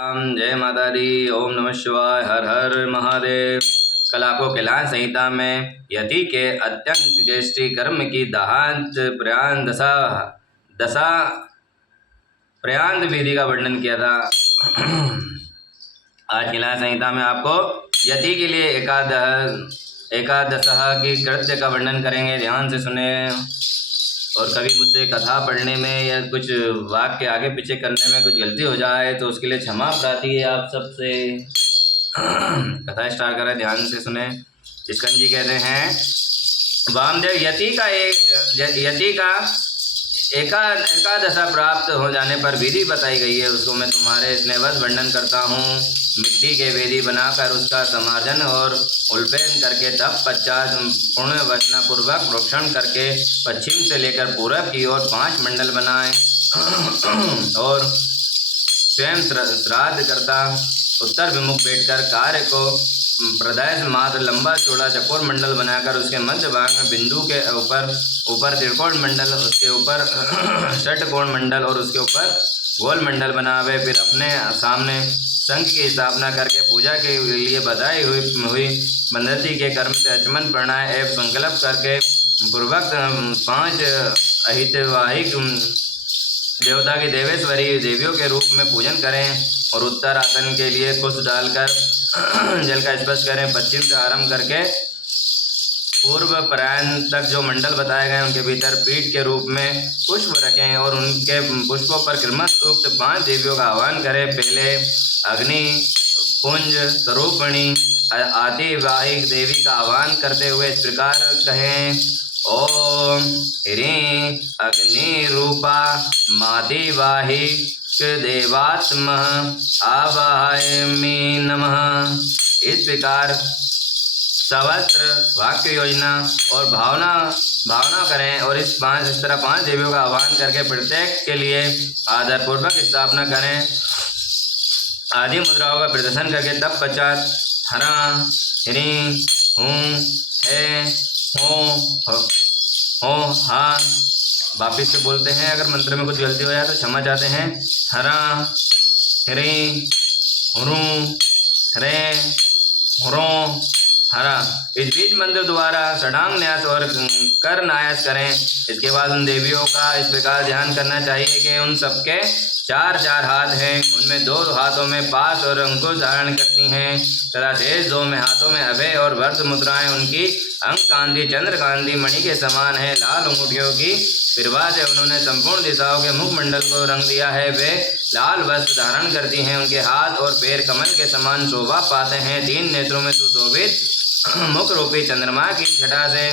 जय माता दी। ओम नमः शिवाय। हर हर महादेव। कल आपको कैलाश संहिता में यति के अत्यंत ज्येष्ठी कर्म की दहांत दशा प्रयांत विधि का वर्णन किया था। आज कैलाश संहिता में आपको यति के लिए एकादशः की कृत्य का वर्णन करेंगे। ध्यान से सुने। और कभी मुझसे कथा पढ़ने में या कुछ वाक्य आगे पीछे करने में कुछ गलती हो जाए तो उसके लिए क्षमा प्रार्थी है आप सबसे। कथा स्टार्ट करें, ध्यान से सुने। स्कंद जी कहते हैं वामदेव यति का एकादशा प्राप्त हो जाने पर विधि बताई गई है, उसको मैं तुम्हारे स्नेहवश वर्णन करता हूँ। मिट्टी के वेदी बनाकर उसका समार्जन और उल्पेन करके तब पश्चात पुण्य वचना पूर्वक प्रोक्षण करके पश्चिम से लेकर पूरब की ओर 5 मंडल बनाएं और स्वयं श्राद्ध करता उत्तर विमुख बैठकर कार्य को प्रदेश मात्र लंबा चौड़ा चकोर मंडल बनाकर उसके मध्य भाग में बिंदु के ऊपर त्रिकोण मंडल, उसके ऊपर षटकोण मंडल और उसके ऊपर गोल मंडल बनावे। फिर अपने सामने संघ की स्थापना करके पूजा के लिए बताई हुई बंदती के कर्म से अचमन प्रणाय एवं संकल्प करके पूर्वक 5 अहितवाहिक देवता की देवेश्वरी देवियों के रूप में पूजन करें और उत्तर आसन के लिए कुश डालकर जल का स्पर्श करें। पश्चिम से आरंभ करके पूर्व परायण तक जो मंडल बताए गए उनके भीतर पीठ के रूप में पुष्प रखें और उनके पुष्पों पर क्रमश उक्त 5 देवियों का आह्वान करें। पहले अग्नि पुंज स्वरूपिणी आतिवाहिक देवी का आह्वान करते हुए इस प्रकार कहें, ओम ह्रीं अग्नि रूपा मातिवाहिक देवात्म आवाहयामि नमः। इस प्रकार सवस्त्र वाक्य योजना और भावना करें और इस तरह 5 देवियों का आह्वान करके प्रत्येक के लिए आदर पूर्वक स्थापना करें। आदि मुद्राओं का प्रदर्शन करके तब पश्चात हरा ह्रीं हूँ है हो हा वापिस से बोलते हैं। अगर मंत्र में कुछ गलती हो जाए तो क्षमा चाहते हैं। हरा ह्रीं हुरूं हरे हुरों हरा। इस बीज मंत्र द्वारा षडांग न्यास और कर न्यास करें। इसके बाद उन देवियों का इस प्रकार ध्यान करना चाहिए कि उन सबके 4 हाथ हैं, उनमें 2 हाथों में पाश और अंकुश धारण करती हैं तथा शेष 2 में हाथों में अभय और वर्त मुद्राएं उनकी अंक कांति चंद्र कांति मणि के समान है। लाल अंगूठियों की प्रभा से उन्होंने संपूर्ण दिशाओं के मुखमंडल को रंग दिया है। वे लाल वस्त्र धारण करती हैं, उनके हाथ और पैर कमल के समान शोभा पाते हैं। 3 नेत्रों में सुशोभित मुख रूपी चंद्रमा की छटा से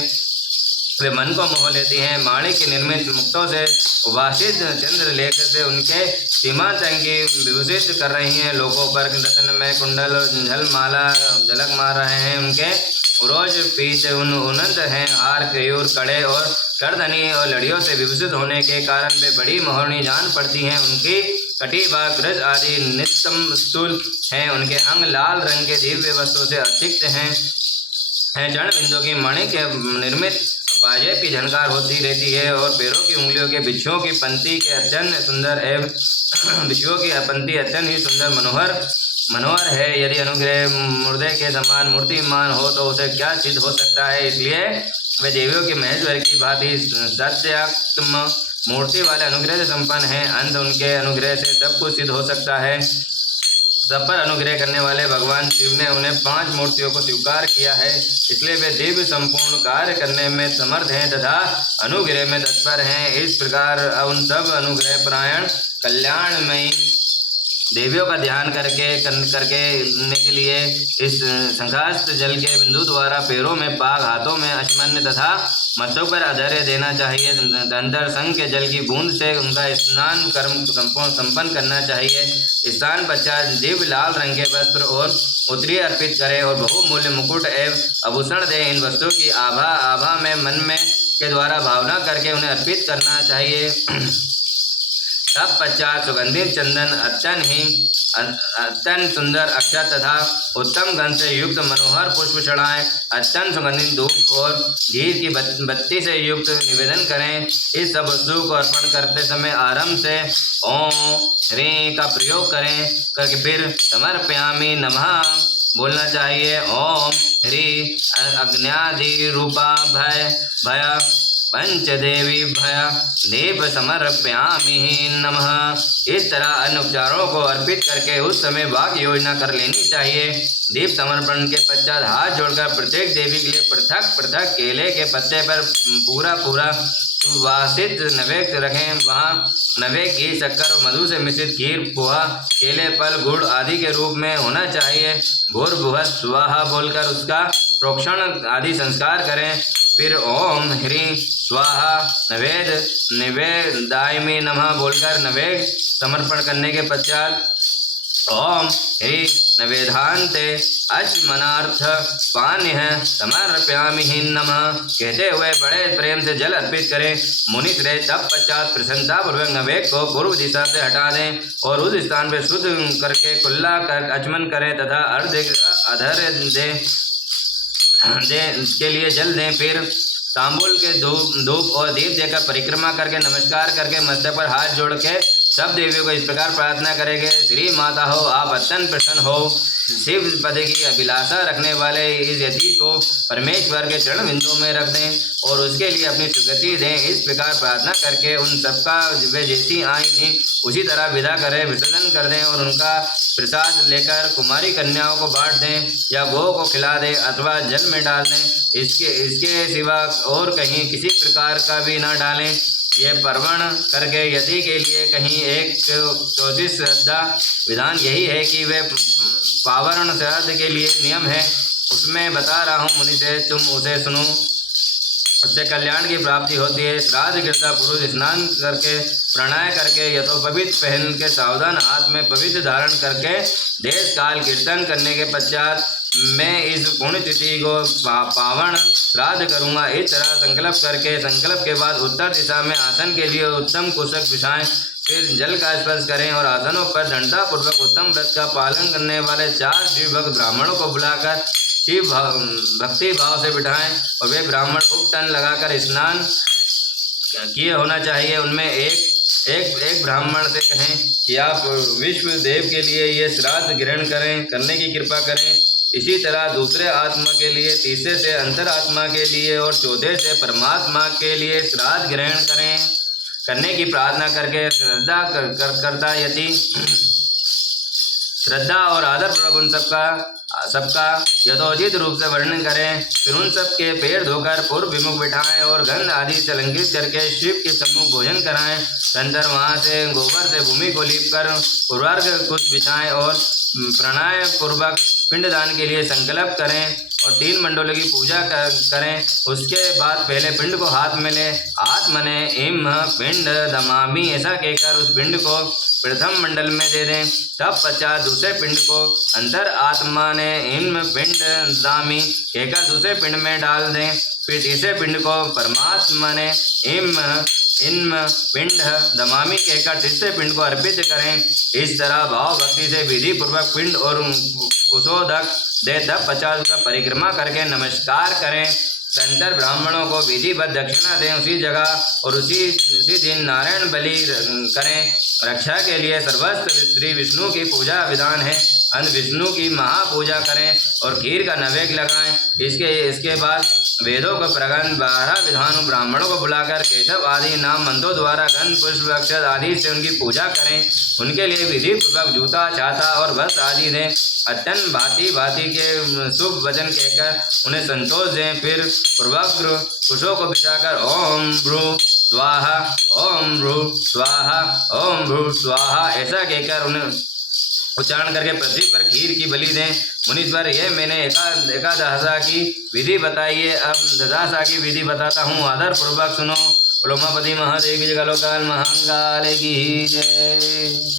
वे मन को मोह लेती हैं। माणिक की निर्मित मुक्तों से उभाषित चंद्र लेख से उनके सीमा तंगी विभूषित कर रही हैं। लोगों पर रतन में कुंडल और झलमाला झलक मार रहे हैं। उनके उरोज पीछ उन्नत हैं। हार कयूर कड़े और करधनी और लड़ियों से विभूषित होने के कारण वे बड़ी मोहनी जान पड़ती हैं। उनकी कटिबा ब्रज आदि नित्यम स्थूल हैं। उनके अंग लाल रंग के दिव्य वस्त्रों से अतिरिक्त हैं। चरण बिंदु की मणि के निर्मित पाजेब की झनकार होती रहती है और पैरों की उंगलियों के बिच्छुओं की पंक्ति के अत्यंत सुंदर एवं बिच्छुओं की पंक्ति अत्यंत ही सुंदर मनोहर है। यदि अनुग्रह मुर्दे के समान मूर्तिमान हो तो उसे क्या सिद्ध हो सकता है। इसलिए वे देवियों के महेश्वर की भांति सत्यात्म मूर्ति वाले अनुग्रह से संपन्न है। अंत उनके अनुग्रह से सब कुछ सिद्ध हो सकता है। सब पर अनुग्रह करने वाले भगवान शिव ने उन्हें 5 मूर्तियों को स्वीकार किया है, इसलिए वे दिव्य संपूर्ण कार्य करने में समर्थ हैं तथा अनुग्रह में तत्पर हैं। इस प्रकार उन सब अनुग्रह परायण कल्याणमयी देवियों का ध्यान करने के लिए इस संकास्त जल के बिंदु द्वारा पैरों में पाग, हाथों में अश्मन्य तथा मस्तों पर आधैर्य देना चाहिए। अंतर संघ के जल की बूंद से उनका स्नान कर्म संपन्न करना चाहिए। स्नान पश्चात दिव्य लाल रंग के वस्त्र और उत्तरी अर्पित करें और बहुमूल्य मुकुट एवं आभूषण दें। इन वस्तुओं की आभा में मन में के द्वारा भावना करके उन्हें अर्पित करना चाहिए। तत्पश्चात सुगंधित चंदन, अत्यंत सुंदर अक्षत तथा उत्तम गंध से युक्त मनोहर पुष्प चढ़ाएं। अत्यंत सुगंधित धूप और घी की बत्ती से युक्त निवेदन करें। इस सब वस्तु को अर्पण करते समय आरंभ से ओम ह्रीं का प्रयोग करें करके फिर समर्पयामि नमः बोलना चाहिए। ओम ह्रीं अग्न्यादि रूपा भय पंचदेवी भय दीप समर्पयामि नमः। इस तरह अन्य उपचारों को अर्पित करके उस समय वाक योजना कर लेनी चाहिए। दीप समर्पण के पश्चात हाथ जोड़कर प्रत्येक देवी के लिए पृथक पृथक केले के पत्ते पर पूरा सुवासित नैवेद्य रखें। वहाँ नैवेद्य घी, शक्कर और मधु से मिश्रित खीर, पोहा, केले, फल, गुड़ आदि के रूप में होना चाहिए। भूर्भुवः स्वाहा बोलकर उसका प्रोक्षण आदि संस्कार करें। फिर ओम ह्रीं स्वाहा निवेदायमि नमः बोलकर नैवेद्य समर्पण करने के पश्चात ओम ह्रीं नवेदान्ते अचमनार्थ पान्यः समर्पयामि नमः कहते हुए बड़े प्रेम से जल अर्पित करें। मुनि श्रेष्ठ तत्पश्चात प्रसन्नतापूर्वक नैवेद्य को पूर्व दिशा से हटा दें और उस स्थान पर शुद्ध करके कुल्ला कर अचमन करें तथा अर्घ्य के लिए जल दें। फिर तांबूल के धूप और दीप देकर परिक्रमा करके नमस्कार करके मस्तक पर हाथ जोड़ के सब देवियों को इस प्रकार प्रार्थना करेंगे। श्री माता हो, आप अत्यंत प्रसन्न हो। शिव पद की अभिलाषा रखने वाले इस यति को परमेश्वर के चरण बिंदु में रख दें और उसके लिए अपनी सुगति दें। इस प्रकार प्रार्थना करके उन सबका वे जैसी आई थी उसी तरह विदा करें, विसर्जन कर दें और उनका प्रसाद लेकर कुमारी कन्याओं को बांट दें या गौ को खिला दें अथवा जल में डाल दें। इसके सिवा और कहीं किसी प्रकार का भी न डालें। ये पर्वण करके यति के लिए कहीं एक चौथी श्रद्धा विधान यही है कि वे पावरण श्राद्ध के लिए नियम है, उसमें बता रहा हूँ मुनि से, तुम उसे सुनो। उससे कल्याण की प्राप्ति होती है। श्राद्ध गिरता पुरुष स्नान करके प्रणाय करके यथोपवित पहन के सावधान हाथ में पवित्र धारण करके देश काल कीर्तन करने के पश्चात मैं इस पुण्य तिथि को पावन श्राद्ध करूँगा। इस तरह संकल्प करके संकल्प के बाद उत्तर दिशा में आसन के लिए उत्तम कुशक बिछाएं। फिर जल का स्पर्श करें और आसनों पर दृढ़तापूर्वक उत्तम व्रत का पालन करने वाले 4 शिव भक्त ब्राह्मणों को बुलाकर शिव भक्ति भाव से बिठाएं और वे ब्राह्मण उपटन लगाकर स्नान किए होना चाहिए। उनमें एक ब्राह्मण से कहें कि आप विश्व देव के लिए ये श्राद्ध ग्रहण करने की कृपा करें। इसी तरह दूसरे आत्मा के लिए, तीसरे से अंतरात्मा के लिए और चौथे से परमात्मा के लिए श्राद्ध ग्रहण करने की प्रार्थना करके श्रद्धा करता यति श्रद्धा और आदर पूर्वक उन सबका यथोचित रूप से वर्णन करें। फिर उन सब के पैर धोकर पूर्व विमुख बिठाएं और गंध आदि से अलंकृत करके शिव के सम्मुख भोजन कराएं। तदनंतर वहाँ से गोबर से भूमि को लीप कर पूर्वार्घ कुछ बिछाएं और प्रणाय पूर्वक पिंडदान के लिए संकल्प करें और 3 मंडलों की पूजा करें। उसके बाद पहले पिंड को हाथ में ले आत्मने इम पिंड दमामि ऐसा कहकर उस पिंड को प्रथम मंडल में दे दें। तब पश्चात दूसरे पिंड को अंतर आत्मा ने इम पिंड दामी कहकर दूसरे पिंड में डाल दें। फिर तीसरे पिंड को परमात्मा ने इम पिंड दमामी कहकर तीसरे पिंड को अर्पित करें। इस तरह भाव भक्ति से विधि पूर्वक पिंड और कुशोदक दे। तब 50 का परिक्रमा करके नमस्कार करें। तदनंतर ब्राह्मणों को विधिवत दक्षिणा दें उसी जगह और उसी दिन नारायण बलि करें। रक्षा के लिए सर्वस्व श्री विष्णु की पूजा विधान है। अंत विष्णु की महापूजा करें और खीर का नैवेद्य लगाएं। इसके बाद वेदों का प्रगंध 12 विद्वानों ब्राह्मणों को बुलाकर केशव आदि नाम मंत्रों द्वारा गंध पुष्प अक्षत आदि से उनकी पूजा करें। उनके लिए विधि पूर्वक जूता, छाता और वस्त्र आदि दें। अत्यंत भांति भांति के शुभ वचन कहकर उन्हें संतोष दें। फिर पूर्वग्र कुशों को बिछाकर ओम भ्रू स्वाहा, ओम भ्रू स्वाहा, ओम भ्रू स्वाहा ऐसा कहकर उन्हें उच्चारण करके पृथ्वी पर खीर की बलि दें। मुनीश्वर, ये मैंने एकादशा की विधि बताई है, अब द्वादशा की विधि बताता हूँ, आदर पूर्वक सुनो। उमापति महादेव की जगह लोकाल महाकाल की जय।